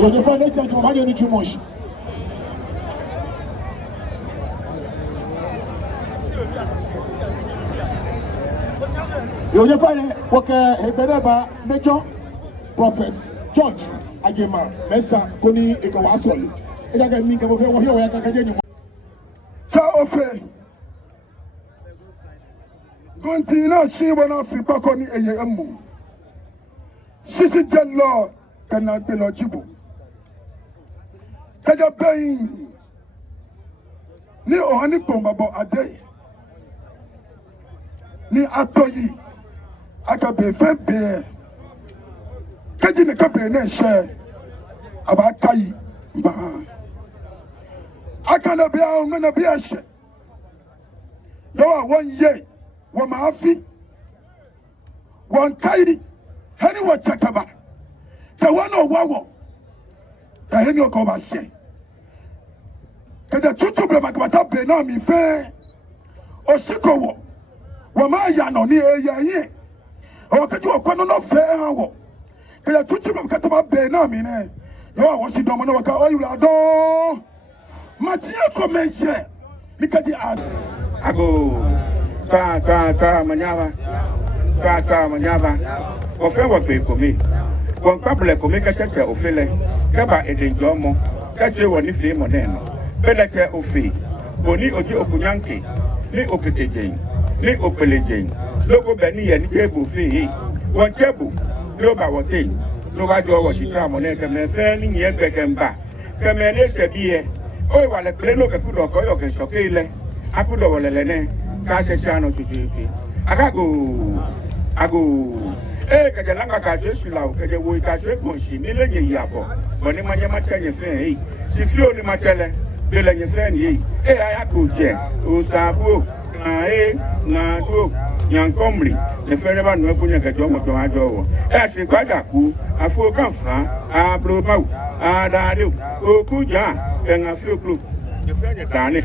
You find that church over here too much. You find it. Okay, Beneba Major Prophets Church Agema Mesa Koni Ekawasoli. Ega ga mi ka bo fe wo here ka je ni. Ta ofe. Kontina shi wana fi bakoni eye amu. Sisi jallo kana pelo jibu. Kaja bayin ni ohani pombabo ade ni atoyi akabe fembe kaji ne kabe ne she abakai ba akana be a ngana be a she yo won ye wo maafi won kai hani wo chakaba ka wono wawo ka hani o ko ba she kada tutu bre makabata be na mi fe osikowo wo ma ya no ni eya yi o kaju okwano no fe ha wo kada tutu bre makabata be na mi ne yo wo si domo no ka oyula do matia ko menje mikaji ago ka manyaba o fe wo pe ko mi won pable ko mi ka tete o fe le ka ba edenjo mo ka je wo ni fe mo ne no belete ofi boni oji okunyanke ni oketejen ni opelejen logo beni ye ni ebu fi won tebu lo ba wote no ba jo wo shitra mo ne ke me fe ni nye gbe ke mba ke me ne se bi e o wa le kle no ke ku do ko yo ke so ke ile aku do wo le ne ka se sha no tutu ago ke jalanga ka se su la o ke je wo ka se ko shi mi le ye ya bo ni ma nye ma tanye fe ti fi o ni ma tele de le nye fe ni aya ko je o sa bu na do yan komri le fere ba no kunya ke jomo to ajo wo se gbada ku afo kan fa a bro pa a da de o ku ja en afio club le fere tane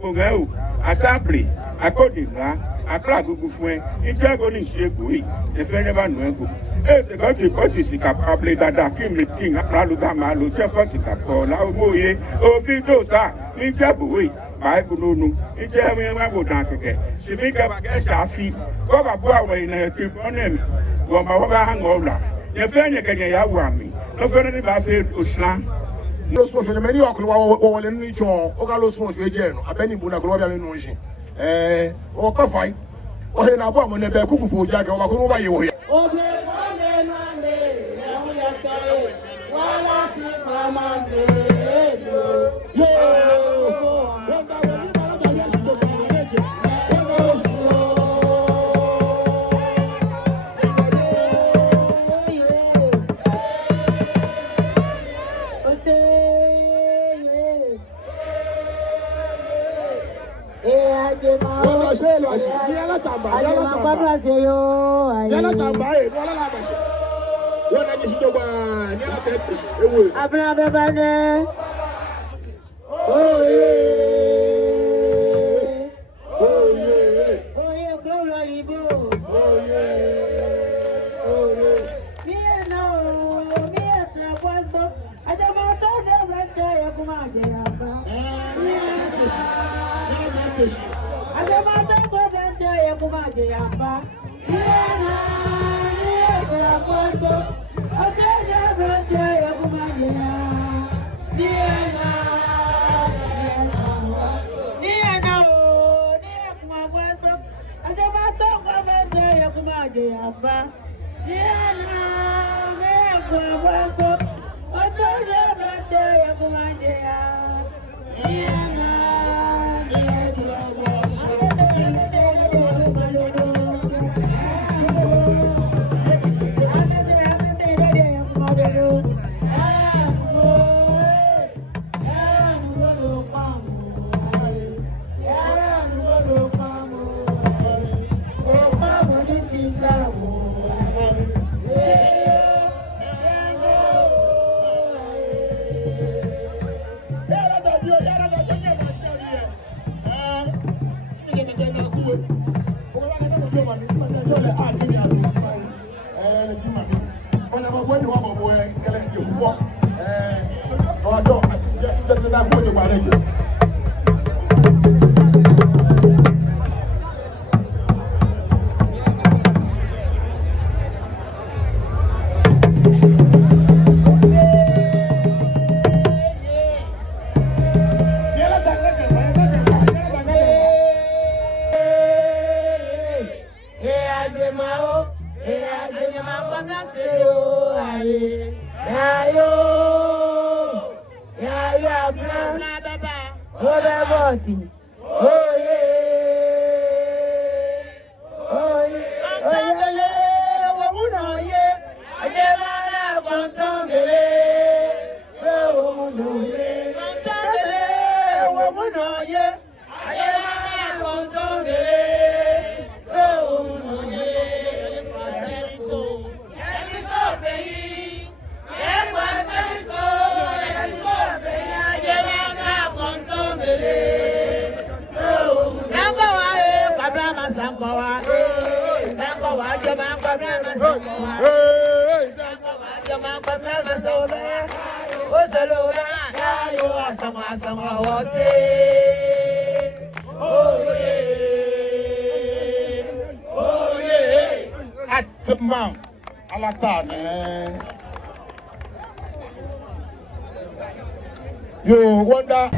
ko ga o asapri akodi la akra gugu fun ije go ni se go yi le fere ba no ko se go ti si capable dada king akra lu ga ma lo che ko si capo la o moye o fi do sa ni jabu yi Bible no no ije we wa go dan keke shimika ba ke shafi ko ba bu awe na ke bonem wo ma wo ba hang ola ye fe nye kenye ya wa mi no fe ni ba fe osla lo so je meri oklo wa le ni chon o ga lo so je je no abeni bu na glo bia no nshi o pa fai o he na bo mo ne be kuku fu ja ke o ba ko ba ye wo ya o be mande mande ya hu ya sai wala si mande yo Atman alatane you wonder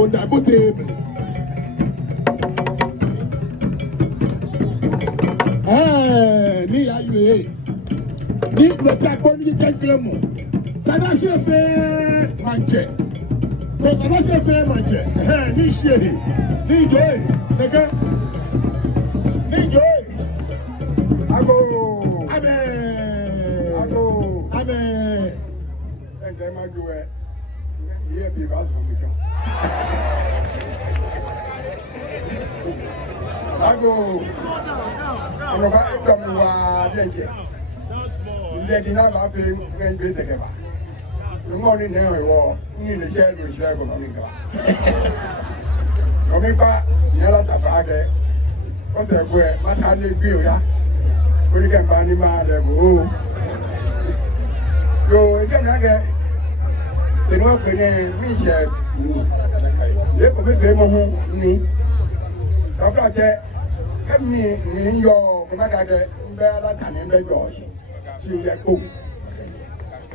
Onda bote. Ni ayé. Ni le taco ni quelqu'un. Ça va se faire manger. Donc ça va se faire manger. Ni chéri. Ni joy. Les gars. Ni joy. Ago. Amen. Ago. Amen. Ẹ máa ju ẹ. Iye bí bá sọ mi kan. Ago. Ọ̀nà bá ẹ̀dọ̀ mi wá bí ẹ̀jẹ̀. Ilé ẹ̀dín náà bá fi ń gbé tẹ̀kẹ̀ bá. Nǹkan ní nẹ́ẹ̀ ìwọ ní ilé iṣẹ́ ìlú ìṣẹ́ ẹ̀kọ́ mi kan. Ọ̀mí pa ní alátàfà kẹ́. Ó sẹ̀ gbé ẹ̀ má ká lé gbé òyà. Oníkẹ́ nǹkan ní máa lẹ̀ bò ó. Yo, ẹgbẹ́ mi náà kẹ́. Èmi wọ́n pè ní míṣẹ̀ ní. Lẹ́kọ̀ọ́ mi fẹ́ mọ́ hún ní. Ọ̀fọ̀ àjẹ́ kẹ́mi mi ń yọ kọ́mẹ́kàkẹ́ ń bẹ́ alátàní ń bẹ́ jọ ọ̀ṣun. Ṣé yẹ kó?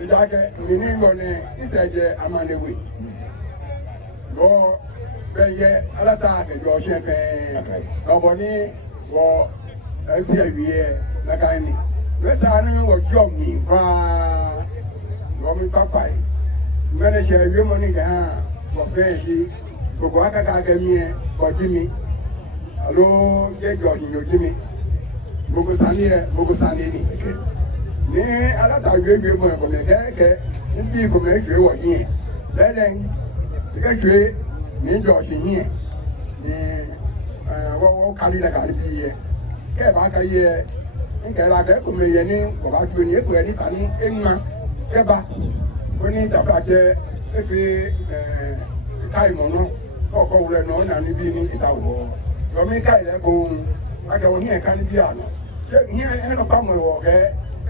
Ìdákẹ́ mi ní yọ ní ìṣẹ̀jẹ̀ amánéwé. Lọ bẹ yẹ alátà kẹjọ ọ̀ṣun fẹ́. Lọ́bọ̀ ní wọ ẹ̀sì ẹ̀wìyẹ lẹ́kàáni. Lẹ́sàn-án ní wọ́jọ́ mi paa. Lọ́mi bá fà yìí. Mbẹ́ni ṣe ẹ̀wìyẹ mọ́ ní gàá wọ́fẹ́ yìí. Gbogbo akẹ́kọ̀ọ́ akẹ́mi yẹn kọjí mi. Alo jẹ́ jọ̀ọ̀ṣì yóò mi. Gbogbo sani ni. Ní alátàgbégbé mọ̀ ẹ̀kọ́ mi kẹ́kẹ́ níbi ìkọ̀mọ̀ ẹ̀ṣẹ̀ wọ̀ yín ẹ̀. Lẹ́lẹ̀ kẹ́kẹ́ ní jọ̀ọ̀ṣì yín ẹ̀. Ní wọ́n kárí lẹ̀ kárí bí yẹ. Kẹ́ẹ̀ bá ká yẹ nkẹ́ra kẹ́kọ̀ọ́ mi yẹ ní kọ̀bá tó ní ekò yẹ ní sani ẹ̀ńmá kẹ́ba. Ó ní tàfà jẹ́ efi ká ìmọ̀ náà kọ̀ọ̀kọ̀ wúlẹ̀ náà ọ̀nà níbí ní ìtàwọ̀. Yọmi ká ilẹ̀ kún akẹ́wọ̀ yín ẹ̀ka níbí àná. Ṣé yín ẹ̀rọ pàmò ìwọ̀ kẹ́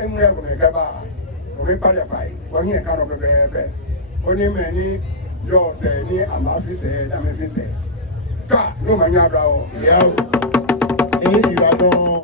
ẹ̀mú ẹ̀kùn ẹ̀kẹ́ bá omi pàdé fàyè wọ́n yín ẹ̀ka nọ kẹ́kẹ́ fẹ́. Ó ní mẹ́ ní yọ ọ̀sẹ̀ ní àmàfíṣẹ́ àmẹ́fíṣẹ́. Ká ló máa ń yá àdúrà wọ̀. Ìyá o, èyí ìwà gan-an.